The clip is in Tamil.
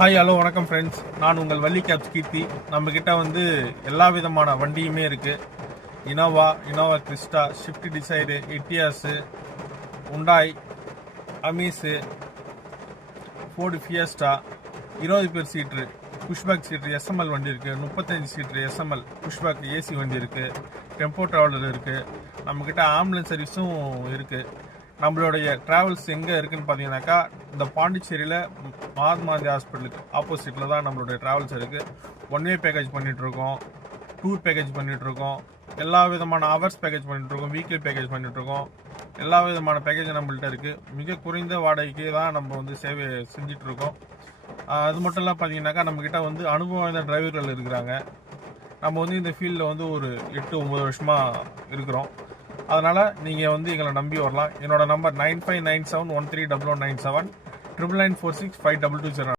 ஹாய் ஹலோ வணக்கம் ஃப்ரெண்ட்ஸ். நான் உங்கள் வள்ளி கேப்ஸ் கீர்த்தி. நம்மக்கிட்ட வந்து எல்லா விதமான வண்டியுமே இருக்குது. Innova Crysta, Swift Dzire, Etios, Hyundai, Amaze, Ford Fiesta, 20 பேர் சீட்ரு புஷ்பேக் சீட்ரு எஸ்எம்எல் வண்டி இருக்குது. 35 சீட்ரு எஸ்எம்எல் புஷ்பேக் ஏசி வண்டி இருக்குது. டெம்போ ட்ராவலர் இருக்குது. நம்மக்கிட்ட ஆம்புலன்ஸ் சர்வீஸும் இருக்குது. நம்மளுடைய ட்ராவல்ஸ் எங்கே இருக்குன்னு பார்த்தீங்கன்னாக்கா, இந்த பாண்டிச்சேரியில் மகாத்மாந்தி ஹாஸ்பிட்டலுக்கு ஆப்போசிட்டில் தான் நம்மளுடைய ட்ராவல்ஸ் இருக்குது. ஒன் வே பேக்கேஜ் பண்ணிகிட்ருக்கோம், டூர் பேக்கேஜ் பண்ணிகிட்ருக்கோம், எல்லா விதமான ஹவர்ஸ் பேக்கேஜ் பண்ணிகிட்ருக்கோம், வீக்லி பேக்கேஜ் பண்ணிகிட்ருக்கோம். எல்லா விதமான பேக்கேஜும் நம்மள்கிட்ட இருக்குது. மிக குறைந்த வாடகைக்கு தான் நம்ம வந்து சேவை செஞ்சிட்ருக்கோம். அது மட்டும் இல்லாமல் பார்த்தீங்கன்னாக்கா, நம்மக்கிட்ட வந்து அனுபவம் வாய்ந்த டிரைவர்கள் இருக்கிறாங்க. நம்ம வந்து இந்த ஃபீல்டில் வந்து ஒரு 8-9 வருஷமாக இருக்கிறோம். அதனால் நீங்கள் வந்து எங்களை நம்பி வரலாம். என்னோட நம்பர் 9597131197 999465220.